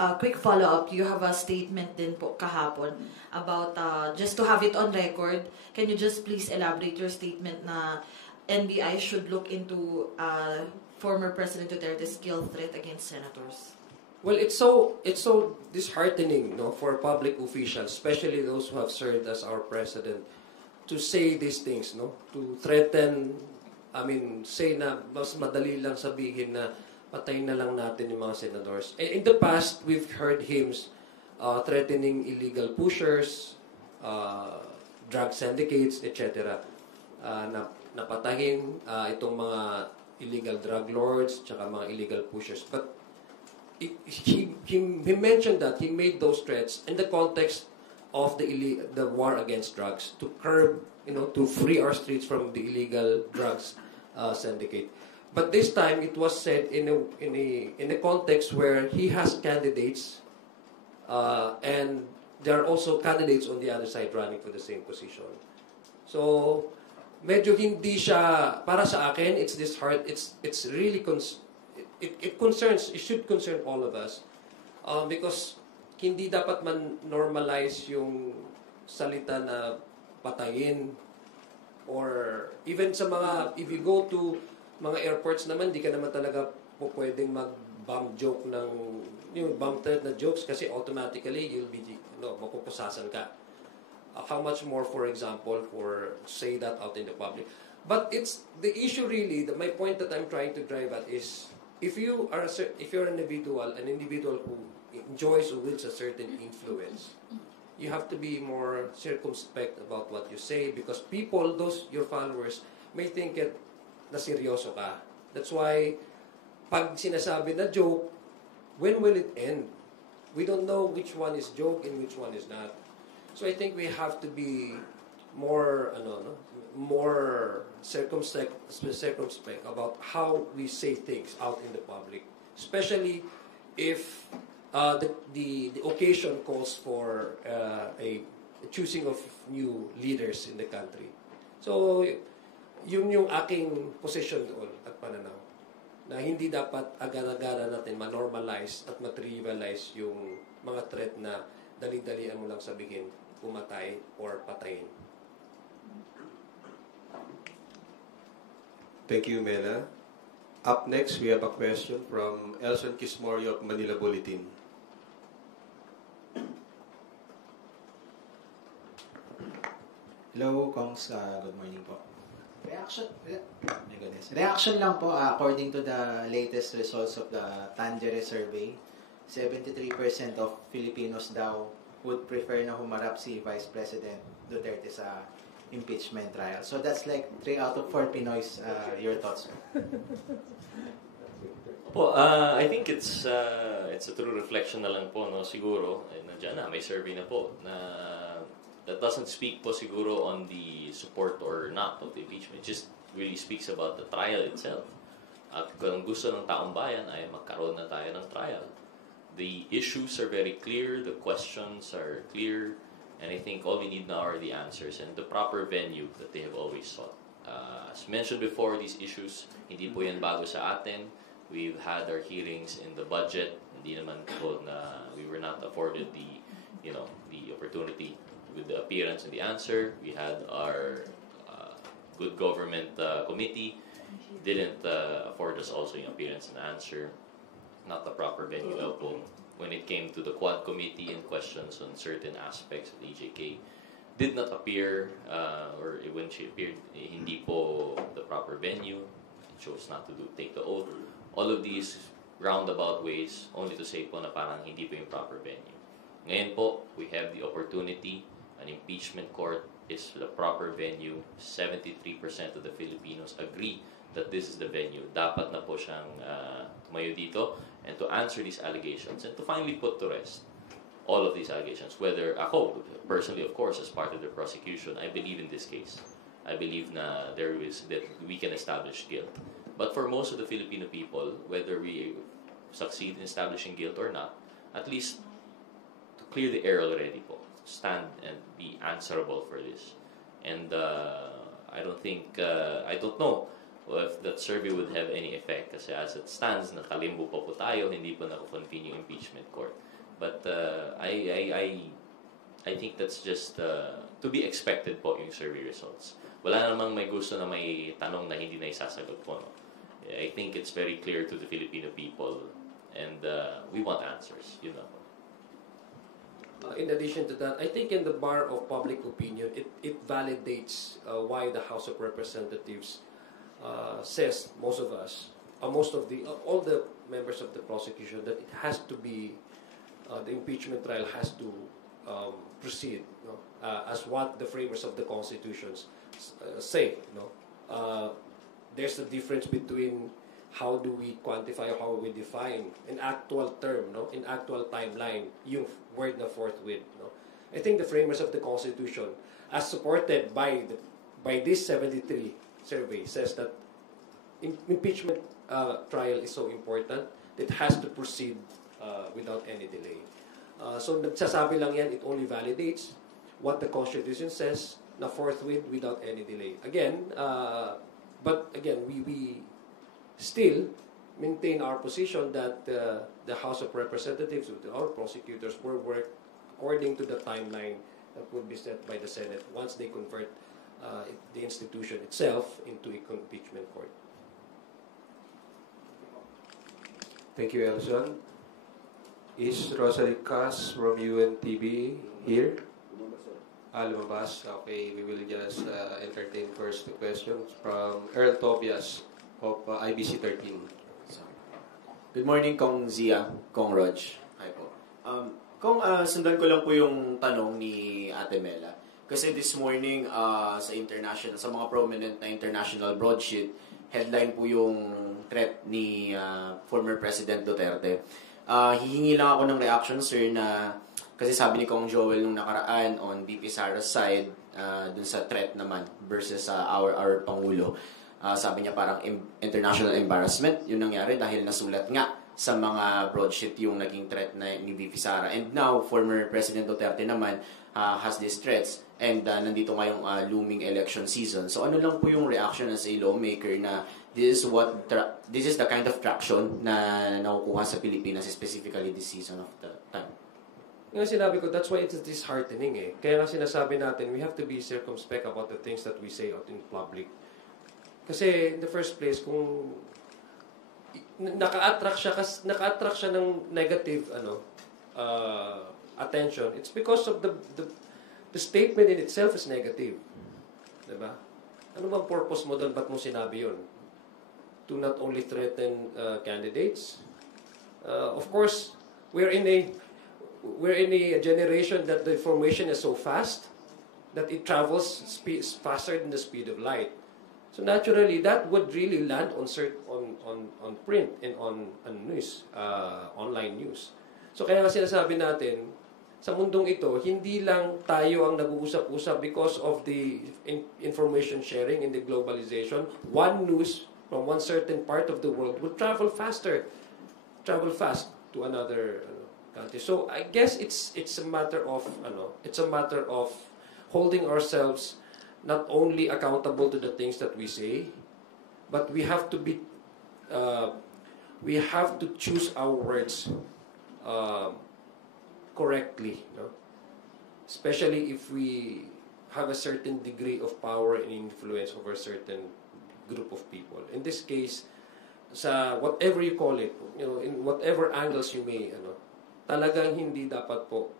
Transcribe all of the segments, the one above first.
a quick follow-up. You have a statement din po kahapon about, just to have it on record, can you just please elaborate your statement na NBI should look into former President Duterte's kill threat against senators? Well, it's so disheartening, no, for public officials, especially those who have served as our president, to say these things, no, to threaten. I mean, say na mas madali lang sabihin na patayin na lang natin yung mga senators. In the past, we've heard him threatening illegal pushers, drug syndicates, etc. Napatahin itong mga illegal drug lords, tsaka mga illegal pushers. But he mentioned that he made those threats in the context of the war against drugs, to curb, to free our streets from the illegal drugs syndicate. But this time it was said in a context where he has candidates, and there are also candidates on the other side running for the same position. So medyo hindi siya, para sa akin, it's really it should concern all of us, because hindi dapat man normalize yung salita na patayin, or even sa mga, if you go to mga airports naman, di ka naman talaga po pwedeng mag-bomb joke yung bomb threat na jokes, kasi automatically you'll be, mapupusasan ka. How much more, for example, for say that out in the public. But it's the issue really, my point that I'm trying to drive at is, if you're an individual who enjoys or wields a certain influence, you have to be more circumspect about what you say, because people, your followers, may think na seryoso ka. That's why, pag sinasabi na joke, when will it end? We don't know which one is joke and which one is not. So I think we have to be more circumspect about how we say things out in the public, especially if the occasion calls for a choosing of new leaders in the country. So yun yung aking position doon at pananaw, na hindi dapat agad-agara natin ma-normalize at ma-trivialize yung mga threat na dali-dalian mo lang sabihin, pumatay or patayin. Thank you, Mela. Up next, we have a question from Elson Kismorio of Manila Bulletin. Hello, Kongs. Good morning po. Reaction lang po, according to the latest results of the Tangere survey, 73% of Filipinos daw would prefer na humarap si Vice President Duterte sa impeachment trial. So that's like 3 out of 4 Pinoys. Your thoughts, sir? Po, I think it's a true reflection na lang po, no, siguro. Nandiyan na, may survey na po na that doesn't speak po siguro on the support or not of the impeachment. It just really speaks about the trial itself. At kung gusto ng taong bayan ay magkaroon na tayo ng trial. The issues are very clear, the questions are clear, and I think all we need now are the answers and the proper venue that they have always sought. As mentioned before, these issues, hindi po yan bago sa atin. We've had our hearings in the budget. Hindi naman po na we were not afforded the opportunity with the appearance and the answer. We had our good government committee. Didn't afford us also an appearance and answer. Not the proper venue po. When it came to the Quad Committee and questions on certain aspects of the EJK, did not appear, or when she appeared, hindi po the proper venue. It chose not to take the oath. All of these roundabout ways, only to say po na parang hindi po yung proper venue. Ngayon po, we have the opportunity. An impeachment court is the proper venue. 73% of the Filipinos agree that this is the venue. Dapat na po siyang tumayo dito and to answer these allegations and to finally put to rest all of these allegations. Whether ako, personally, of course, as part of the prosecution, I believe in this case. I believe that we can establish guilt. But for most of the Filipino people, whether we succeed in establishing guilt or not, at least to clear the air already po, stand and be answerable for this. And I don't know if that survey would have any effect, kasi as it stands, nakalimbo pa po tayo, hindi pa nakakonvene yung impeachment court. But I think that's just to be expected po yung survey results. Wala namang may gusto na may tanong na hindi na isasagot po. No? I think it's very clear to the Filipino people and we want answers. You know. In addition to that, I think in the bar of public opinion, it validates why the House of Representatives says most of us, all the members of the prosecution, that it has to be the impeachment trial has to proceed, no? As what the framers of the constitutions say. No? There's a difference between how do we quantify, how we define in actual term, no, in actual timeline, yung word na forthwith. No? I think the framers of the Constitution, as supported by this 73 survey, says that impeachment trial is so important that it has to proceed without any delay. So nagsasabi lang yan, it only validates what the Constitution says na forthwith without any delay. Again, but again, we still maintain our position that the House of Representatives, with our prosecutors, will work according to the timeline that would be set by the Senate once they convert the institution itself into a impeachment court. Thank you, Elson. Is Rosalie Cas from UNTV here? Lumabas. Okay, we will just entertain first the questions from Earl Tobias of IBC 13. Good morning, Kong Zia, Kong Rog. Hi po. Kong, sundan ko lang po yung tanong ni Ate Mela. Kasi this morning, sa mga prominent na international broadsheet, headline po yung threat ni former President Duterte. Hihingi lang ako ng reaction, sir, na kasi sabi ni Kong Joel nung nakaraan on VP Sara's side, dun sa threat naman versus our Pangulo. Sabi niya parang international embarrassment yung nangyari dahil nasulat nga sa mga broadsheet yung naging threat na ni VP Sara. And now, former President Duterte naman has these threats and nandito ngayong looming election season. So ano lang po yung reaction as a lawmaker na this is the kind of traction na nakukuha sa Pilipinas, specifically this season of the time? Yung sinabi ko, that's why it's disheartening eh. Kaya nga sinasabi natin, we have to be circumspect about the things that we say out in public. Kasi in the first place, kung naka-attract siya ng negative attention, it's because of the statement in itself is negative. Diba? Ano bang purpose mo doon? Ba't mo sinabi yun? To not only threaten candidates. Of course, we're in a generation that the information is so fast that it travels faster than the speed of light. So naturally, that would really land on print and on news, online news. So kaya nga sinasabi natin, sa mundong ito, hindi lang tayo ang nag-uusap-usap because of the information sharing and the globalization. One news from one certain part of the world will travel fast to another country. So I guess it's a matter of holding ourselves not only accountable to the things that we say, but we have to choose our words correctly, no? Especially if we have a certain degree of power and influence over a certain group of people. In this case, sa whatever you call it, in whatever angles you may, talagang hindi dapat po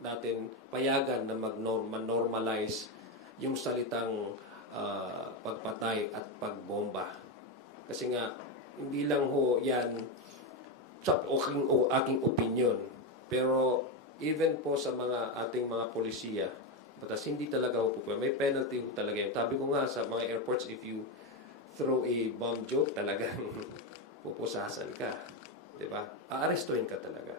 natin payagan na mag-normalize yung salitang pagpatay at pagbomba. Kasi nga, hindi lang ho yan sa aking opinion. Pero even po sa ating mga polisiya, batas hindi talaga ho po. May penalty ho talaga yan. Sabi ko nga sa mga airports, if you throw a bomb joke, talagang pupusasan ka. Diba? Aarestuhin ka talaga.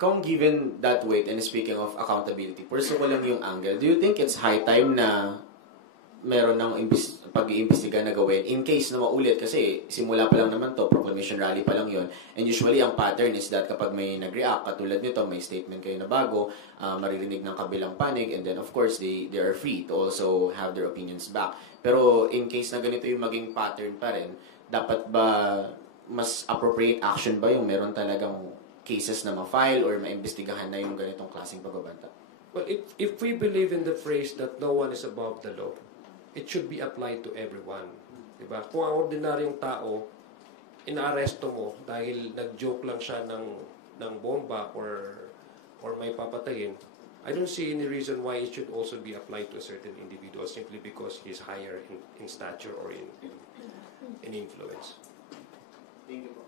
Kung given that weight, and speaking of accountability, purso ko lang yung angle, do you think it's high time na meron ng pag-iimbestiga na gawin in case na maulit? Kasi simula pa lang naman to, proclamation rally pa lang yon. And usually ang pattern is that kapag may nag-react, katulad nito, may statement kayo na bago, maririnig ng kabilang panig, and then of course, they are free to also have their opinions back. Pero in case na ganito yung maging pattern pa rin, dapat ba mas appropriate action ba yung meron talagang cases na ma-file or maimbestigahan na yung ganitong klaseng pagbabanta? Well, if we believe in the phrase that no one is above the law, it should be applied to everyone. Diba? Kung ang ordinaryong tao, inaaresto mo dahil nag-joke lang siya ng bomba or may papatayin, I don't see any reason why it should also be applied to a certain individual simply because he's higher in stature or in influence. Thank you po.